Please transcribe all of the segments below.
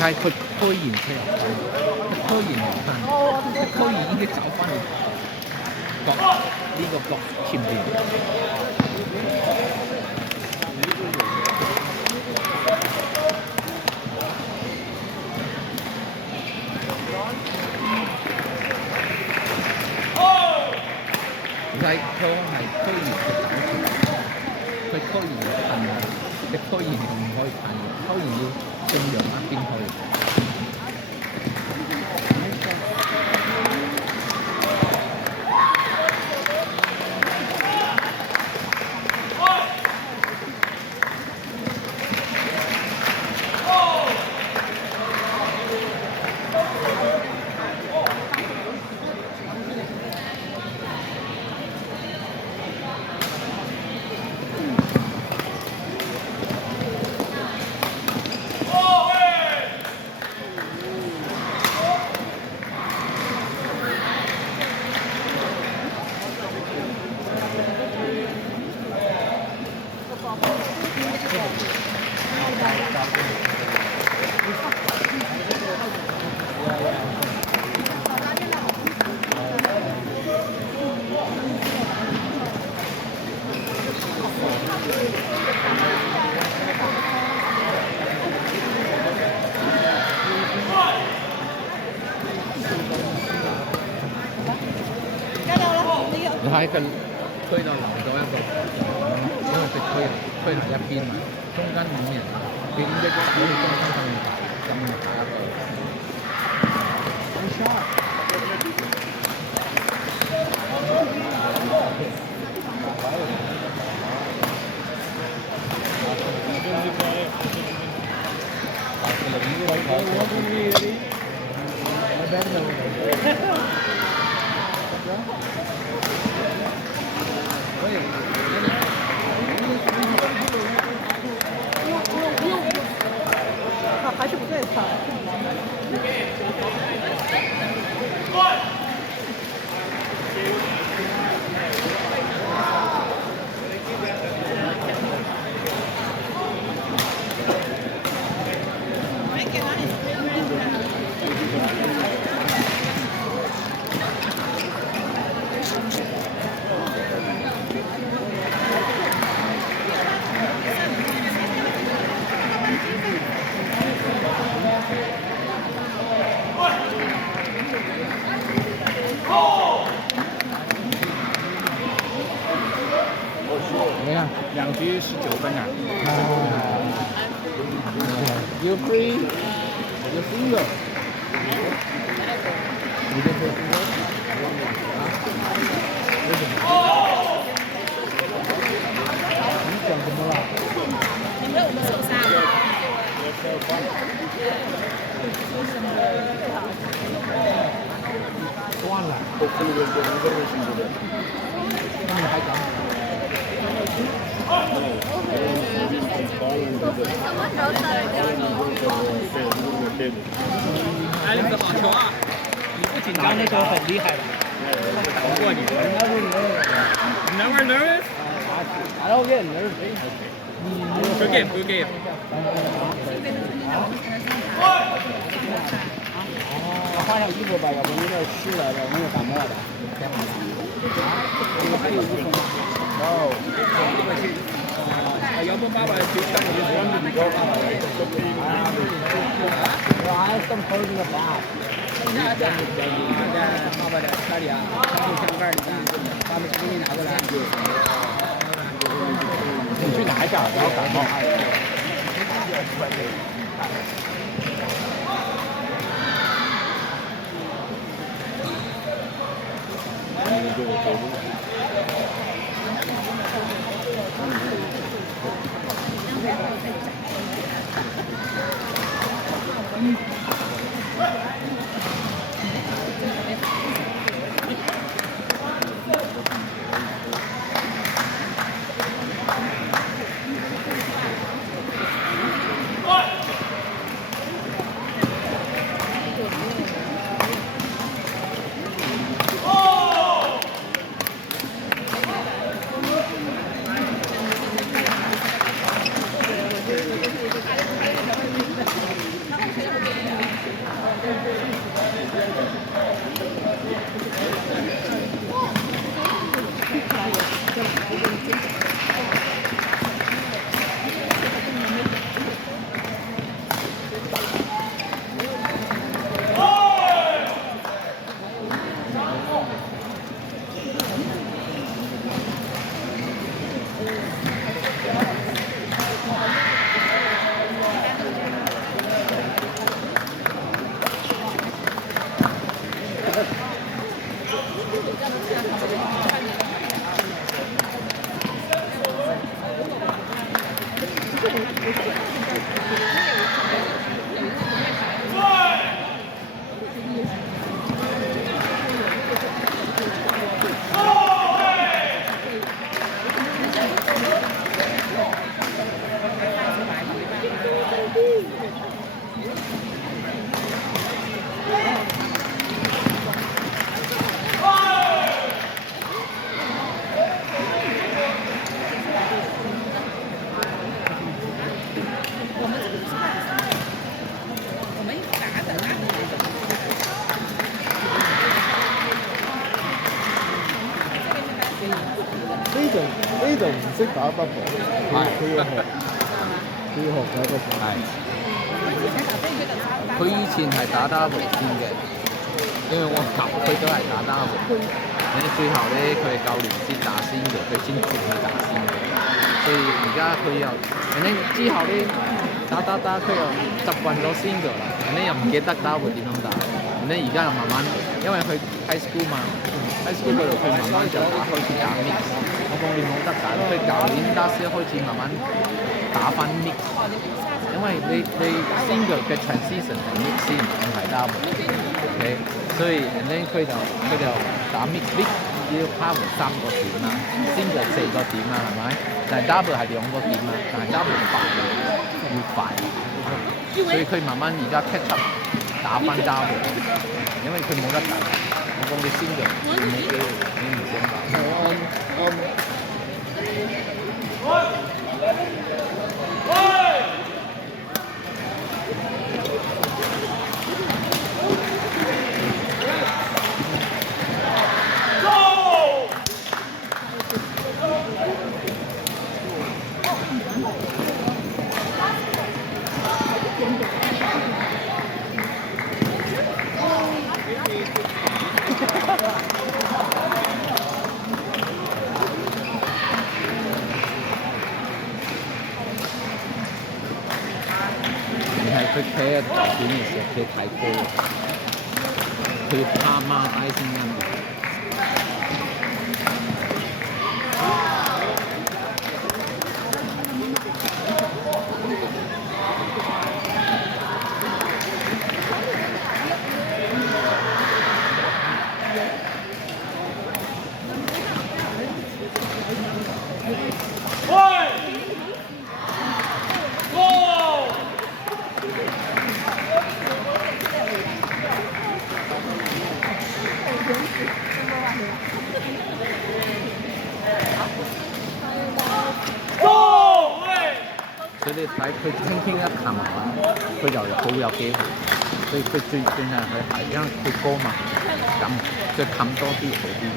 係佢推完車又翻，佢推完又翻，佢推完已經走翻嚟角呢個角前邊。唔係，佢係推完佢走前，佢推完又噴，佢推完又唔可以噴，推完要正陽一邊推。你睇佢推到留咗一個，因為佢推埋一邊嘛，中間5人，佢應該走去中間咁下一個。还是不对他。2局19分啊！You free? You single? 你这是 single？ 为什么？你讲什么了？你没有我们手上。断了。那你还讲？哎，你好球啊！你不紧张的时候很厉害的，打不过你。Never nervous? I don't get nervous. Good game, good game. 换上衣服吧，要不有点湿了，要没有感冒的。我还有衣服呢。哦，要不爸爸就穿你的装备，你爸爸。I have some clothes in the back. 在爸爸的车里啊，箱子箱盖里边，爸爸给你拿过来。你去拿一下，不要感冒。呢度唔識打 double，佢要學，打 double。係。佢以前係打 double 先嘅，因為我及佢都係打 double。最後咧，佢哋教練先打先嘅，佢先轉去打先嘅。所以而家佢又，之後咧打，佢又習慣咗先嘅啦，又唔記得 double 點樣打。而家又慢慢，因為佢 high school 嘛，high school 嗰度佢慢慢就開始打 mix。我講你冇得打，佢舊年打先開始慢慢打翻 mix。因為你 single 嘅 transition 係 mix 先，唔係 double。OK， 所以佢就打 mix 要 cover 3個點啦，single 4個點啦，係咪？但係 double 係2個點啦，但係 double 要快，所以佢慢慢而家 catch up 打翻 double， 因為佢冇得打。我講你 single 冇機會，你唔想打。佢企喺後邊嘅時候，佢睇波，佢怕孖低聲音。所以你睇佢輕輕一擒啊，佢就好有機會。佢最正係佢係因為佢高嘛，咁再擒多啲好啲嘅。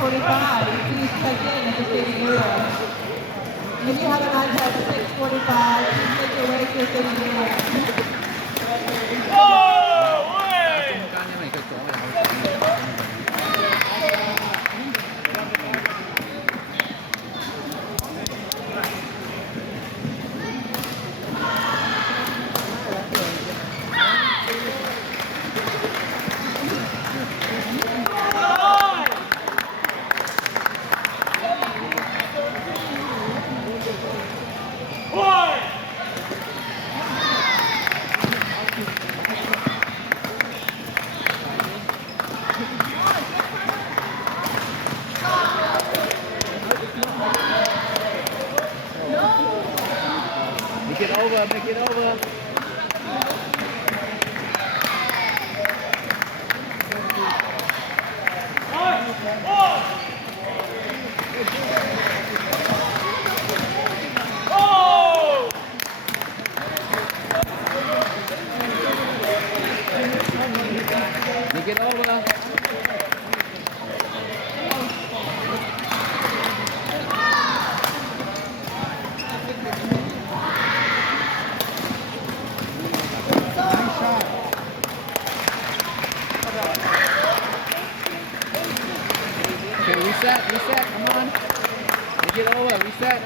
6:45, please check in at the stadium area. If you have a match at 6:45, please make your way to the stadium area. 中間因為佢左右Make it over. Make it over. Okay, reset, come on. Take it over, reset.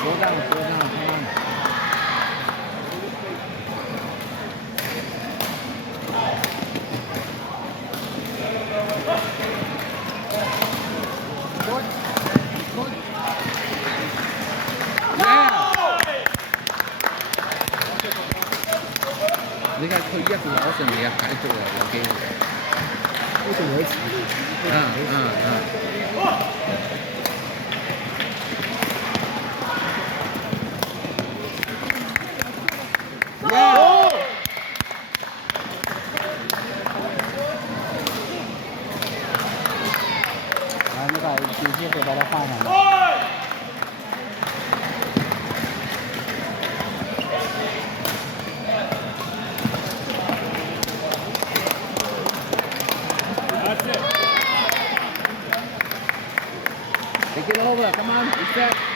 Slow down, come on.你睇佢一個攞上嚟啊，解做又有機會。都仲有一次。然后你把机器会把它放上。Take it over, come on, reset.